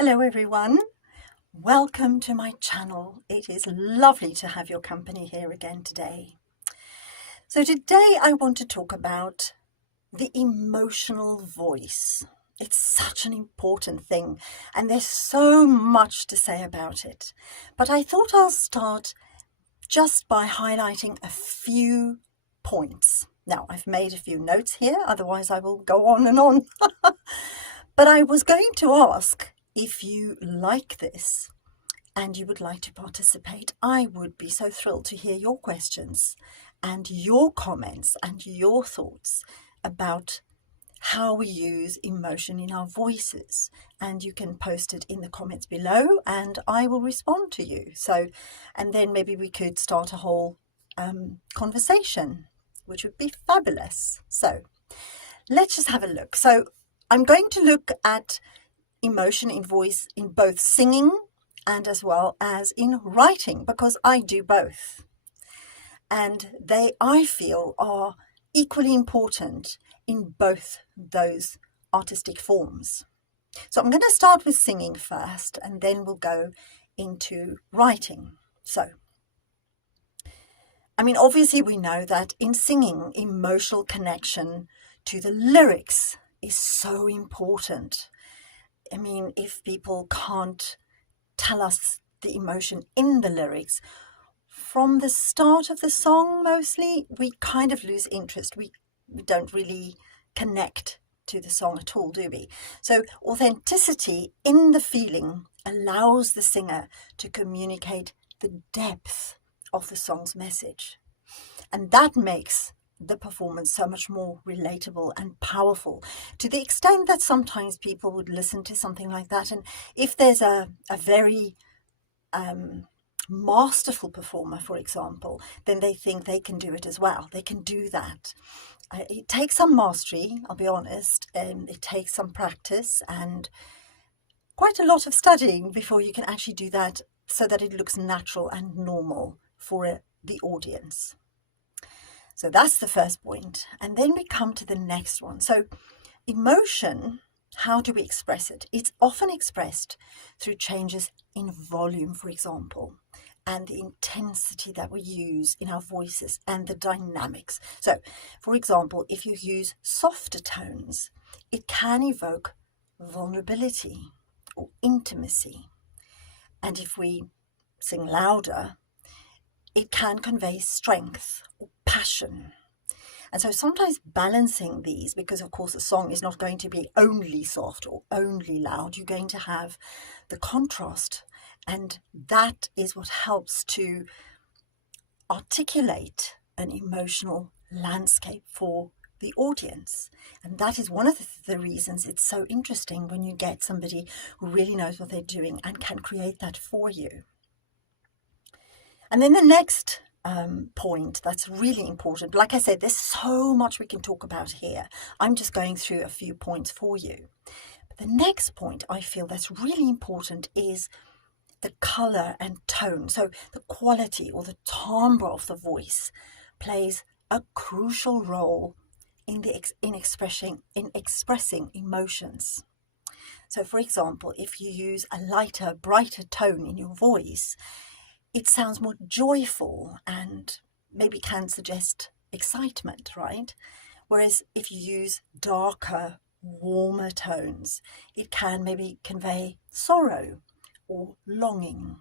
Hello everyone, welcome to my channel. It is lovely to have your company here again today. So today I want to talk about the emotional voice. It's such an important thing and there's so much to say about it. But I thought I'll start just by highlighting a few points. Now I've made a few notes here, otherwise I will go on and on. But I was going to ask, if you like this and you would like to participate, I would be so thrilled to hear your questions and your comments and your thoughts about how we emotion in our voices. And you can post it in the comments below and I will respond to you. And then maybe we could start a whole conversation, which would be fabulous. So let's just have a look. So I'm going to look at emotion in voice in both singing and as well as in writing, because I do both. And they, I feel, are equally important in both those artistic forms. So I'm going to start with singing first, and then we'll go into writing. So, obviously we know that in singing, emotional connection to the lyrics is so important. If people can't tell us the emotion in the lyrics from the start of the song, mostly, we kind of lose interest. We don't really connect to the song at all, do we? So authenticity in the feeling allows the singer to communicate the depth of the song's message. And that makes the performance so much more relatable and powerful, to the extent that sometimes people would listen to something like that, and if there's a very masterful performer, for example, then they think they can do it as well. They can do that. It takes some mastery, I'll be honest, and it takes some practice and quite a lot of studying before you can actually do that so that it looks natural and normal for the audience. So that's the first point. And then we come to the next one. So emotion, how do we express it? It's often expressed through changes in volume, for example, and the intensity that we use in our voices and the dynamics. So, for example, if you use softer tones, it can evoke vulnerability or intimacy. And if we sing louder, it can convey strength or passion. And so sometimes balancing these, because of course the song is not going to be only soft or only loud, you're going to have the contrast, and that is what helps to articulate an emotional landscape for the audience. And that is one of the reasons it's so interesting when you get somebody who really knows what they're doing and can create that for you. And then the next point that's really important, like I said, there's so much we can talk about here. I'm just going through a few points for you. But the next point I feel that's really important is the color and tone. So the quality or the timbre of the voice plays a crucial role in expressing emotions. So for example, if you use a lighter, brighter tone in your voice, it sounds more joyful and maybe can suggest excitement, right? Whereas if you use darker, warmer tones, it can maybe convey sorrow or longing.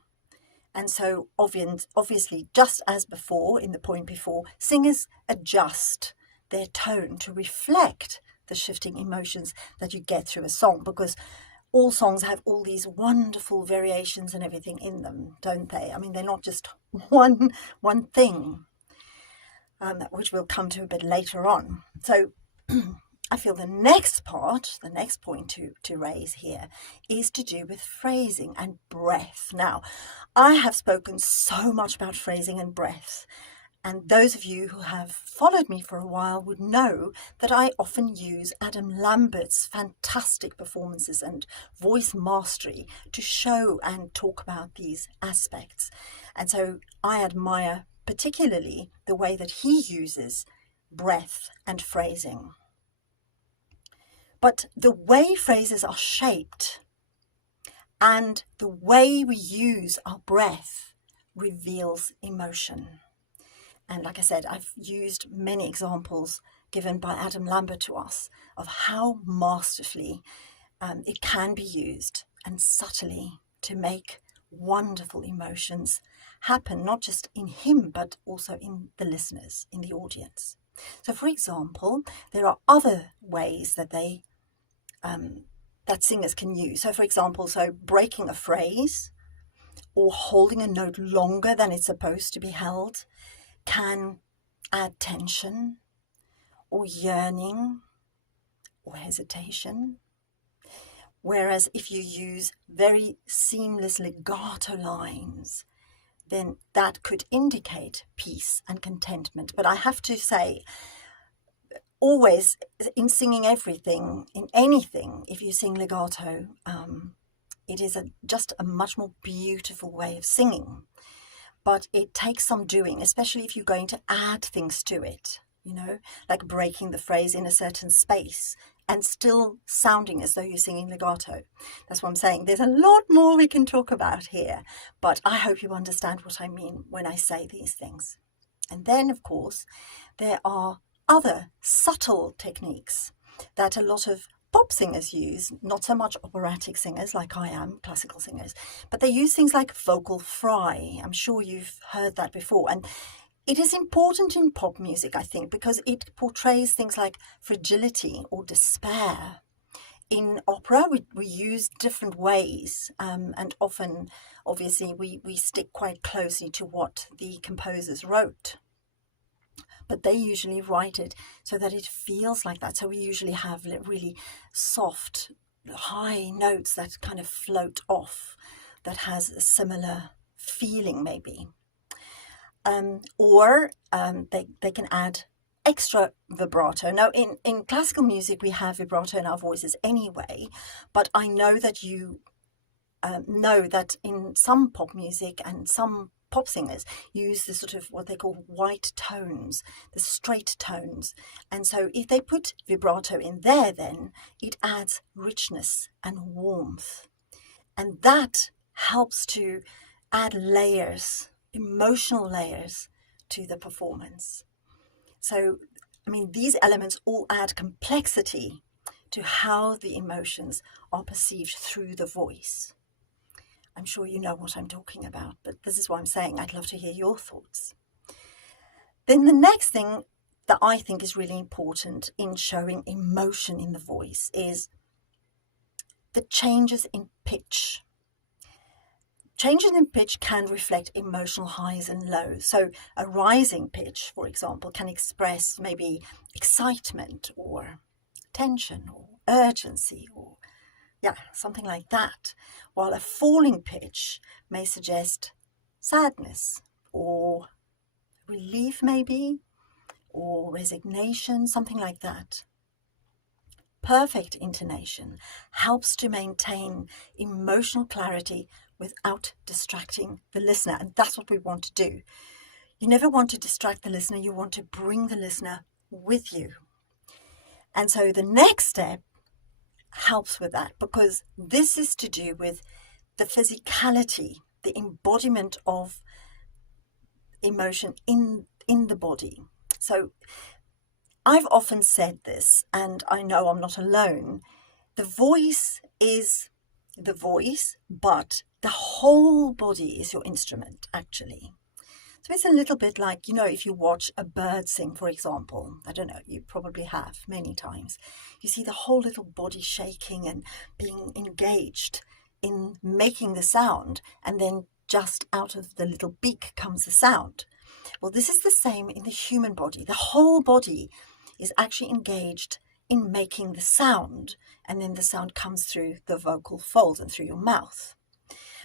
And so obviously, just as before, in the point before, singers adjust their tone to reflect the shifting emotions that you get through a song, because all songs have all these wonderful variations and everything in them, don't they? They're not just one thing, which we'll come to a bit later on. So I feel the next point to raise here is to do with phrasing and breath. Now, I have spoken so much about phrasing and breath, and those of you who have followed me for a while would know that I often use Adam Lambert's fantastic performances and voice mastery to show and talk about these aspects. And so I admire particularly the way that he uses breath and phrasing. But the way phrases are shaped And the way we use our breath reveals emotion. And like I said, I've used many examples given by Adam Lambert to us of how masterfully it can be used and subtly to make wonderful emotions happen, not just in him, but also in the listeners, in the audience. So, for example, there are other ways that that singers can use. So, for example, breaking a phrase or holding a note longer than it's supposed to be held can add tension or yearning or hesitation. Whereas if you use very seamless legato lines, then that could indicate peace and contentment. But I have to say, always in singing everything, in anything, if you sing legato, it is just a much more beautiful way of singing. But it takes some doing, especially if you're going to add things to it, like breaking the phrase in a certain space and still sounding as though you're singing legato. That's what I'm saying. There's a lot more we can talk about here, but I hope you understand what I mean when I say these things. And then, of course, there are other subtle techniques that a lot of pop singers use, not so much operatic singers like I am, classical singers, but they use things like vocal fry. I'm sure you've heard that before. And it is important in pop music, I think, because it portrays things like fragility or despair. In opera, we use different ways, and often, obviously, we stick quite closely to what the composers wrote. But they usually write it so that it feels like that. So we usually have really soft, high notes that kind of float off, that has a similar feeling maybe. Or they can add extra vibrato. Now, in classical music, we have vibrato in our voices anyway, but I know that you know that in some pop music and some pop singers use the sort of what they call white tones, the straight tones. And so if they put vibrato in there, then it adds richness and warmth. And that helps to add layers, emotional layers to the performance. So, I mean, these elements all add complexity to how the emotions are perceived through the voice. I'm sure you know what I'm talking about, but this is what I'm saying. I'd love to hear your thoughts. Then the next thing that I think is really important in showing emotion in the voice is the changes in pitch. Changes in pitch can reflect emotional highs and lows. So a rising pitch, for example, can express maybe excitement or tension or urgency or something like that. While a falling pitch may suggest sadness or relief maybe, or resignation, something like that. Perfect intonation helps to maintain emotional clarity without distracting the listener. And that's what we want to do. You never want to distract the listener. You want to bring the listener with you. And so the next step helps with that, because this is to do with the physicality, the embodiment of emotion in the body. So I've often said this, and I know I'm not alone. The voice is the voice, but the whole body is your instrument, actually. So it's a little bit like, if you watch a bird sing, for example, I don't know, you probably have many times. You see the whole little body shaking and being engaged in making the sound, and then just out of the little beak comes the sound. Well, this is the same in the human body. The whole body is actually engaged in making the sound, and then the sound comes through the vocal folds and through your mouth.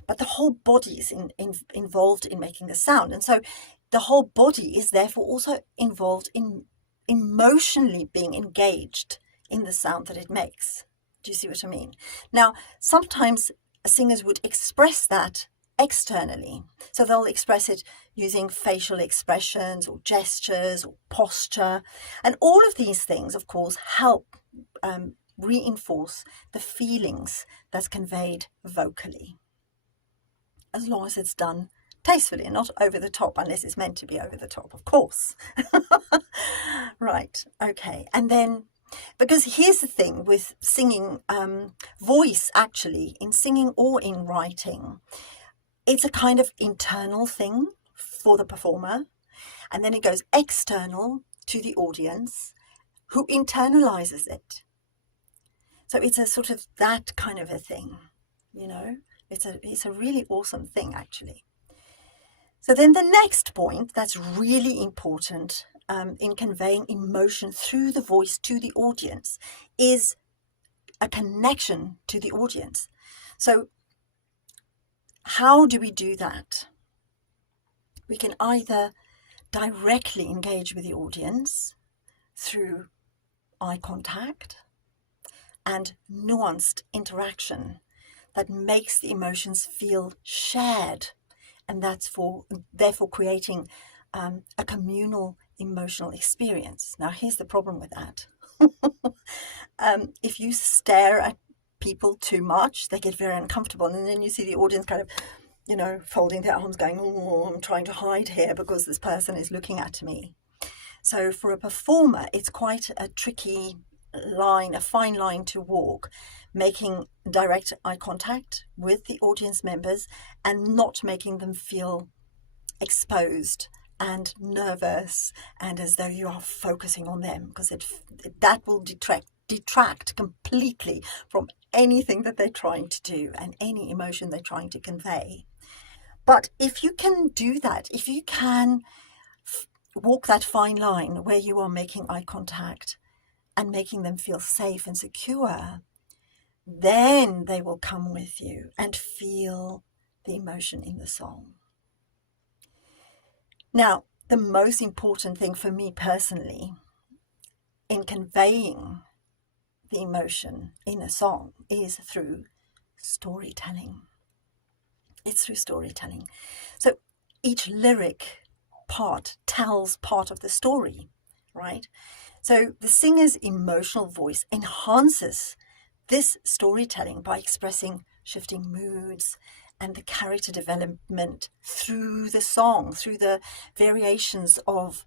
But the whole body is involved in making the sound. And so the whole body is therefore also involved in emotionally being engaged in the sound that it makes. Do you see what I mean? Now, sometimes singers would express that externally. So they'll express it using facial expressions or gestures or posture. And all of these things, of course, help reinforce the feelings that's conveyed vocally, as long as it's done tastefully and not over the top, unless it's meant to be over the top, of course. Right, okay. And then, because here's the thing with singing, voice actually, in singing or in writing, it's a kind of internal thing for the performer, and then it goes external to the audience, who internalizes it. So it's a sort of that kind of a thing, you know. It's a really awesome thing, actually. So then the next point that's really important in conveying emotion through the voice to the audience is a connection to the audience. So how do we do that? We can either directly engage with the audience through eye contact and nuanced interaction that makes the emotions feel shared, and that's therefore creating a communal emotional experience. Now, here's the problem with that. If you stare at people too much, they get very uncomfortable, and then you see the audience kind of, you know, folding their arms, going, oh, I'm trying to hide here because this person is looking at me. So for a performer, it's quite a tricky line, a fine line to walk, making direct eye contact with the audience members and not making them feel exposed and nervous and as though you are focusing on them, because that will detract completely from anything that they're trying to do and any emotion they're trying to convey. But if you can do that, if you can walk that fine line where you are making eye contact and making them feel safe and secure, then they will come with you and feel the emotion in the song. Now, the most important thing for me personally in conveying the emotion in a song is through storytelling. It's through storytelling. So each lyric part tells part of the story, right? So the singer's emotional voice enhances this storytelling by expressing shifting moods and the character development through the song, through the variations of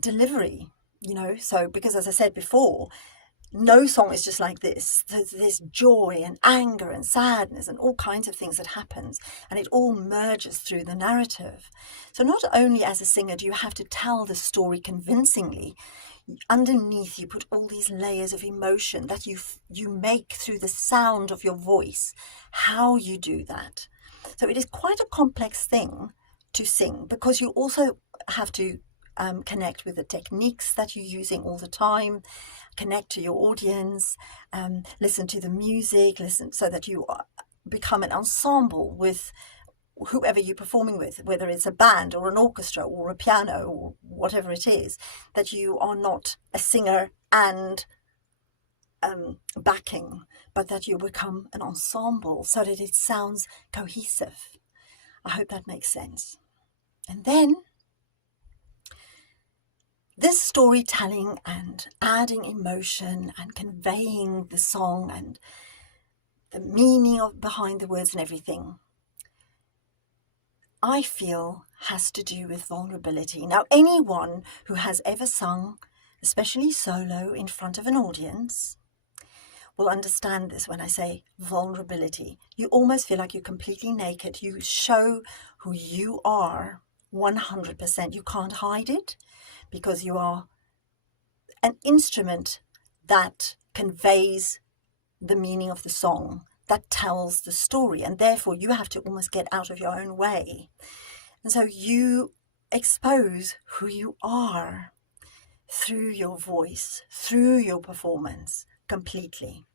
delivery, you know. So because, as I said before, no song is just like this. There's joy and anger and sadness and all kinds of things that happens, and it all merges through the narrative. So not only as a singer do you have to tell the story convincingly, underneath you put all these layers of emotion that you make through the sound of your voice, how you do that. So it is quite a complex thing to sing, because you also have to connect with the techniques that you're using all the time, connect to your audience, listen to the music, listen so that you become an ensemble with whoever you're performing with, whether it's a band or an orchestra or a piano or whatever it is, that you are not a singer and backing, but that you become an ensemble so that it sounds cohesive. I hope that makes sense. And then this storytelling and adding emotion and conveying the song and the meaning behind the words and everything, I feel has to do with vulnerability. Now, anyone who has ever sung, especially solo, in front of an audience, will understand this when I say vulnerability. You almost feel like you're completely naked. You show who you are 100%. You can't hide it, because you are an instrument that conveys the meaning of the song, that tells the story, and therefore you have to almost get out of your own way. And so you expose who you are through your voice, through your performance, completely.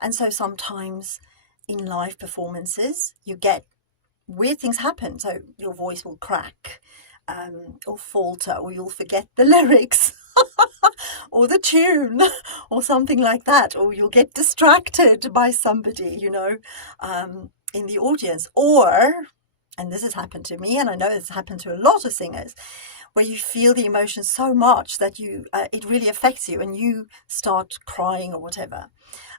And so sometimes in live performances, you get weird things happen. So your voice will crack, or falter, or you'll forget the lyrics or the tune or something like that, or you'll get distracted by somebody, you know, in the audience. Or, and this has happened to me, and I know it's happened to a lot of singers, where you feel the emotion so much that it really affects you and you start crying or whatever.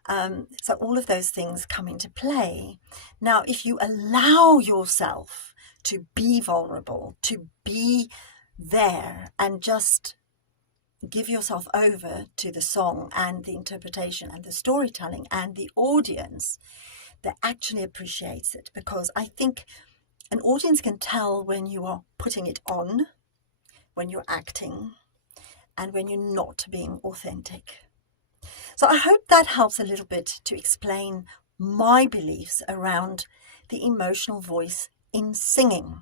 So all of those things come into play. Now, if you allow yourself to be vulnerable, to be there and just give yourself over to the song and the interpretation and the storytelling and the audience that actually appreciates it, because I think an audience can tell when you are putting it on, when you're acting, and when you're not being authentic. So I hope that helps a little bit to explain my beliefs around the emotional voice in singing.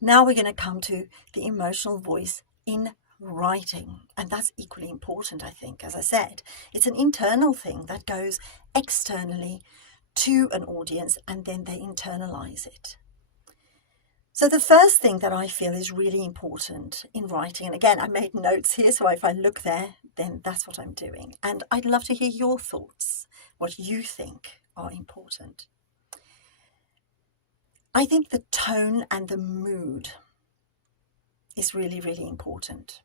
Now we're going to come to the emotional voice in writing, and that's equally important, I think. As I said, it's an internal thing that goes externally to an audience and then they internalize it. So the first thing that I feel is really important in writing, and again, I made notes here, so if I look there, then that's what I'm doing. And I'd love to hear your thoughts, what you think are important. I think the tone and the mood is really, really important.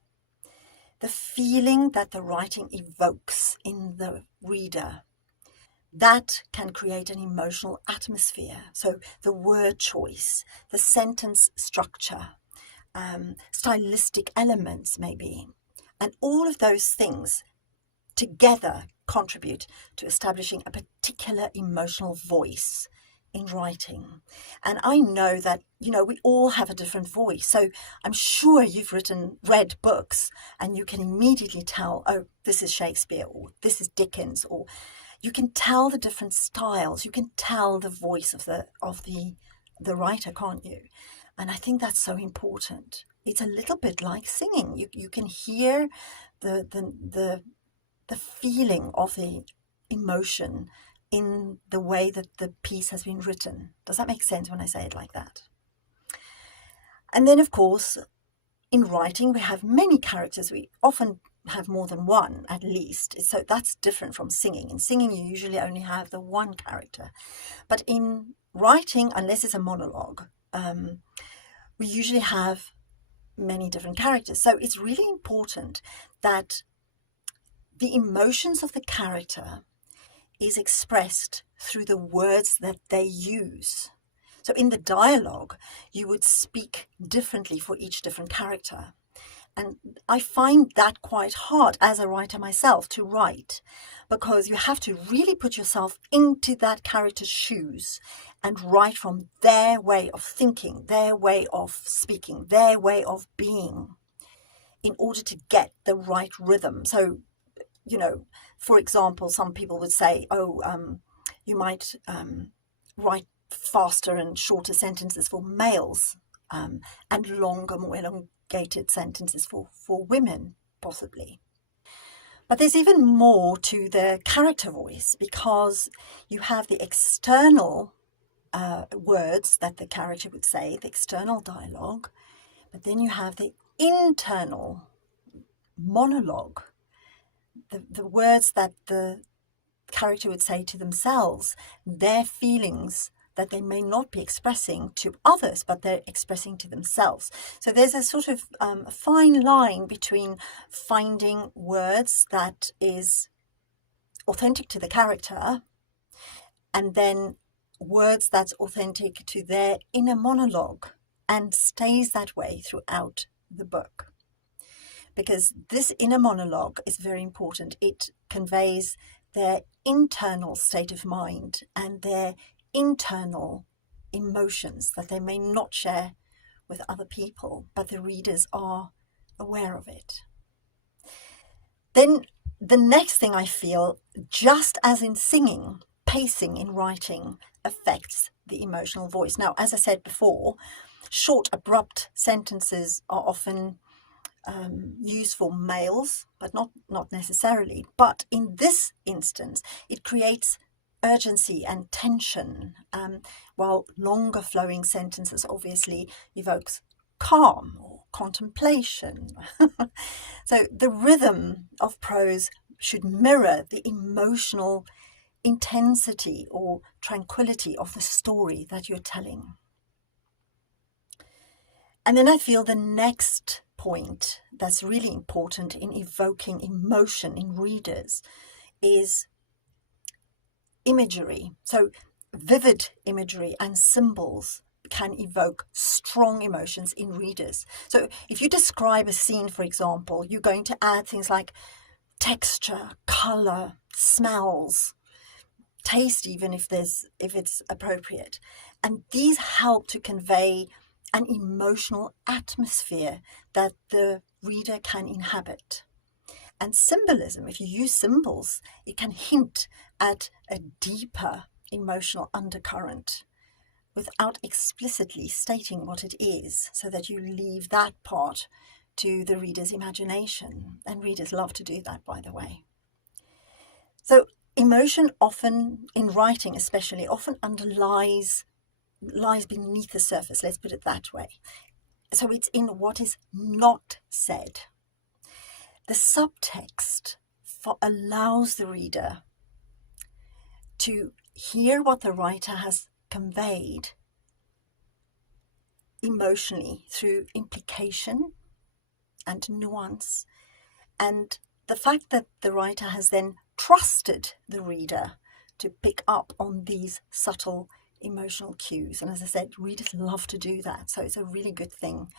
The feeling that the writing evokes in the reader, that can create an emotional atmosphere. So the word choice, the sentence structure, stylistic elements maybe, and all of those things together contribute to establishing a particular emotional voice in writing. And I know that, we all have a different voice. So I'm sure you've read books and you can immediately tell, oh, this is Shakespeare or this is Dickens, or you can tell the different styles. You can tell the voice of the writer, can't you? And I think that's so important. It's a little bit like singing. You can hear the feeling of the emotion in the way that the piece has been written. Does that make sense when I say it like that? And then, of course, in writing, we have many characters. We often have more than one, at least. So that's different from singing. In singing, you usually only have the one character. But in writing, unless it's a monologue, we usually have many different characters. So it's really important that the emotions of the character is expressed through the words that they use. So in the dialogue, you would speak differently for each different character. And I find that quite hard as a writer myself to write, because you have to really put yourself into that character's shoes and write from their way of thinking, their way of speaking, their way of being, in order to get the right rhythm. So, for example, some people would say, you might write faster and shorter sentences for males, and longer, more elongated sentences for women, possibly. But there's even more to the character voice, because you have the external words that the character would say, the external dialogue, but then you have the internal monologue, the words that the character would say to themselves, their feelings that they may not be expressing to others, but they're expressing to themselves. So there's a sort of fine line between finding words that is authentic to the character and then words that's authentic to their inner monologue and stays that way throughout the book. Because this inner monologue is very important. It conveys their internal state of mind and their internal emotions that they may not share with other people, but the readers are aware of it. Then the next thing I feel, just as in singing, pacing in writing affects the emotional voice. Now, as I said before, short, abrupt sentences are often used for males, but not necessarily. But in this instance, it creates urgency and tension, while longer flowing sentences obviously evokes calm or contemplation. So the rhythm of prose should mirror the emotional intensity or tranquility of the story that you're telling. And then I feel the next point that's really important in evoking emotion in readers is imagery. So vivid imagery and symbols can evoke strong emotions in readers. So if you describe a scene, for example, you're going to add things like texture, color, smells, taste, even if it's appropriate. And these help to convey an emotional atmosphere that the reader can inhabit. And symbolism, if you use symbols, it can hint at a deeper emotional undercurrent without explicitly stating what it is, so that you leave that part to the reader's imagination. And readers love to do that, by the way. So emotion often, in writing especially, often lies beneath the surface, let's put it that way. So it's in what is not said. The subtext allows the reader to hear what the writer has conveyed emotionally through implication and nuance, and the fact that the writer has then trusted the reader to pick up on these subtle emotional cues. And as I said, readers love to do that, so it's a really good thing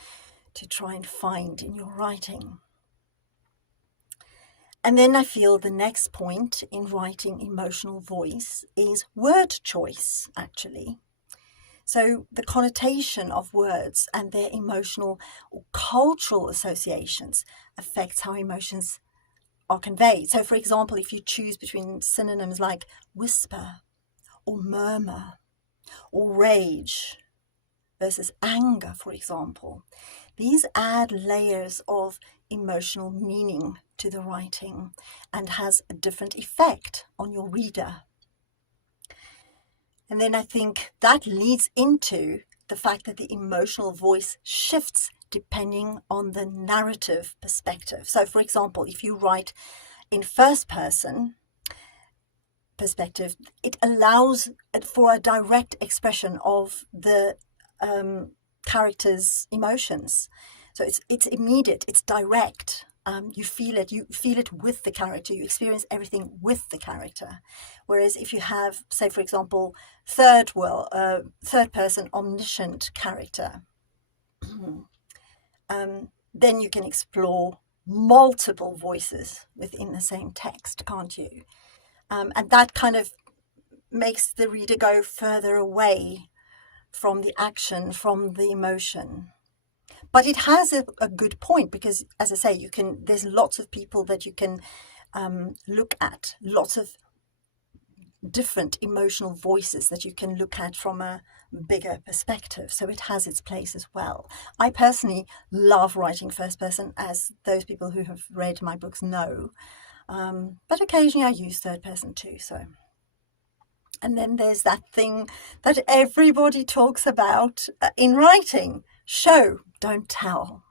to try and find in your writing. And then I feel the next point in writing emotional voice is word choice, actually. So the connotation of words and their emotional or cultural associations affects how emotions are conveyed. So for example, if you choose between synonyms like whisper or murmur or rage versus anger, for example, these add layers of emotional meaning to the writing and has a different effect on your reader. And then I think that leads into the fact that the emotional voice shifts depending on the narrative perspective. So for example, if you write in first person perspective, it allows for a direct expression of the character's emotions. So it's immediate, it's direct. You feel it with the character, you experience everything with the character. Whereas if you have, say for example, third person omniscient character, then you can explore multiple voices within the same text, can't you? And that kind of makes the reader go further away from the action, from the emotion. But it has a good point, because, as I say, there's lots of people that you can look at, lots of different emotional voices that you can look at from a bigger perspective. So it has its place as well. I personally love writing first person, as those people who have read my books know. But occasionally I use third person too. So. And then there's that thing that everybody talks about in writing: show, don't tell.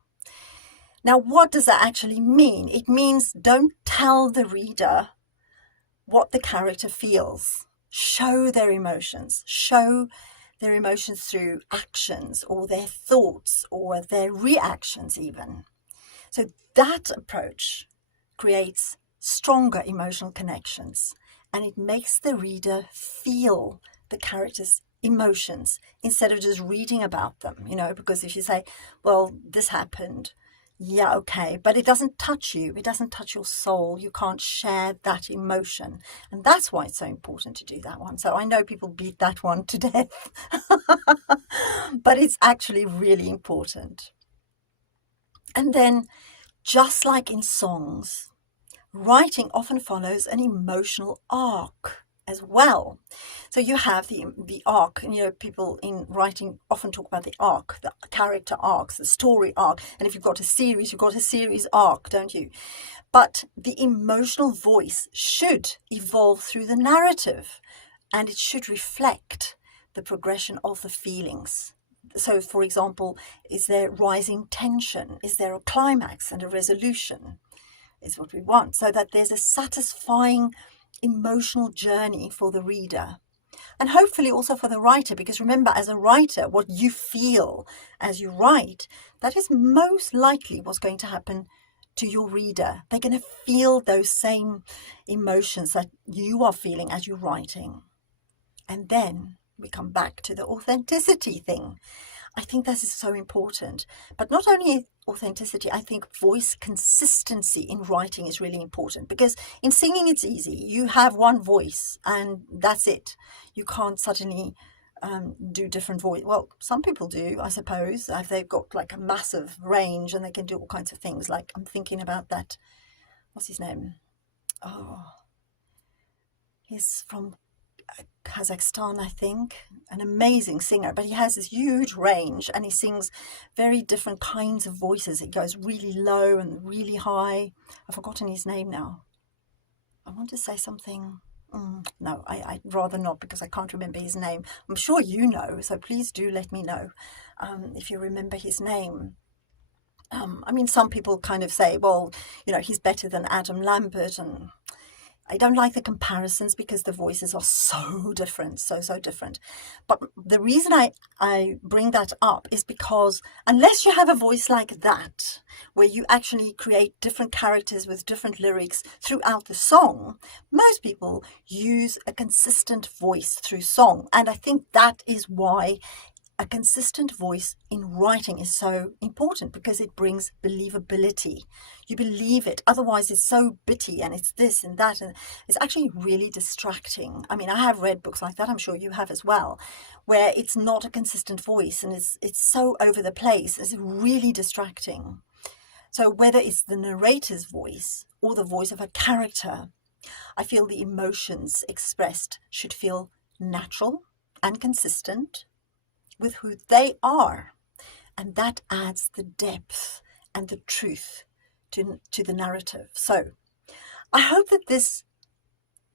Now, what does that actually mean? It means don't tell the reader what the character feels. Show their emotions. Show their emotions through actions or their thoughts or their reactions even. So that approach creates stronger emotional connections, and it makes the reader feel the character's emotions instead of just reading about them, because if you say, well, this happened, yeah, okay, but it doesn't touch you, it doesn't touch your soul, you can't share that emotion. And that's why it's so important to do that one. So I know people beat that one to death, but it's actually really important. And then, just like in songs, writing often follows an emotional arc as well. So you have the arc, people in writing often talk about the arc, the character arcs, the story arc. And if you've got a series, you've got a series arc, don't you? But the emotional voice should evolve through the narrative, and it should reflect the progression of the feelings. So, for example, is there rising tension? Is there a climax and a resolution? Is what we want, so that there's a satisfying emotional journey for the reader. And hopefully also for the writer, because remember, as a writer, what you feel as you write, that is most likely what's going to happen to your reader. They're going to feel those same emotions that you are feeling as you're writing. And then we come back to the authenticity thing. I think this is so important. But not only authenticity, I think voice consistency in writing is really important, because in singing it's easy. You have one voice and that's it. You can't suddenly do different voice. Well, some people do, I suppose, if they've got like a massive range and they can do all kinds of things. Like I'm thinking about that, what's his name? Oh, he's from Kazakhstan, I think, an amazing singer, but he has this huge range and he sings very different kinds of voices. It goes really low and really high. I've forgotten his name now. I want to say something. No, I'd rather not, because I can't remember his name. I'm sure you know, so please do let me know if you remember his name. I mean, some people kind of say, well, you know, he's better than Adam Lambert, and I don't like the comparisons because the voices are so different, so different. But the reason I bring that up is because unless you have a voice like that, where you actually create different characters with different lyrics throughout the song, most people use a consistent voice through song. And I think that is why a consistent voice in writing is so important, because it brings believability. You believe it. Otherwise, it's so bitty and it's this and that, and it's actually really distracting. I mean, I have read books like that, I'm sure you have as well, where it's not a consistent voice and it's so over the place. It's really distracting. So whether it's the narrator's voice or the voice of a character, I feel the emotions expressed should feel natural and consistent with who they are, and that adds the depth and the truth to the narrative. So I hope that this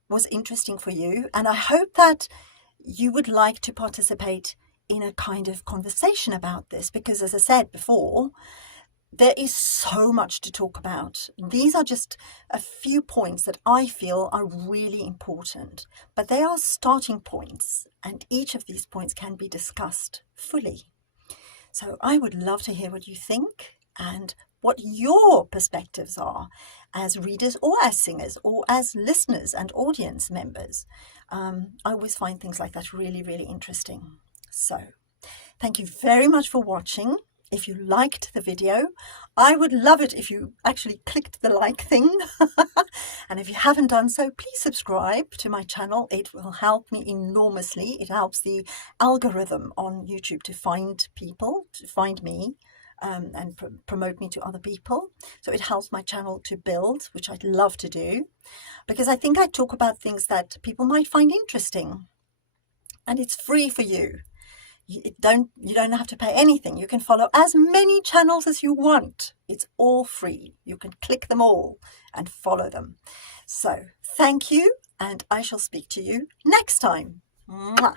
was interesting for you, and I hope that you would like to participate in a kind of conversation about this, because as I said before, there is so much to talk about. These are just a few points that I feel are really important, but they are starting points, and each of these points can be discussed fully. So I would love to hear what you think and what your perspectives are as readers or as singers or as listeners and audience members. I always find things like that really, really interesting. So thank you very much for watching. If you liked the video, I would love it if you actually clicked the like thing. And if you haven't done so, please subscribe to my channel. It will help me enormously. It helps the algorithm on YouTube to find people, to find me, and promote me to other people. So it helps my channel to build, which I'd love to do, because I think I talk about things that people might find interesting. And it's free for you. You don't have to pay anything. You can follow as many channels as you want. It's all free. You can click them all and follow them. So thank you, and I shall speak to you next time. Mwah.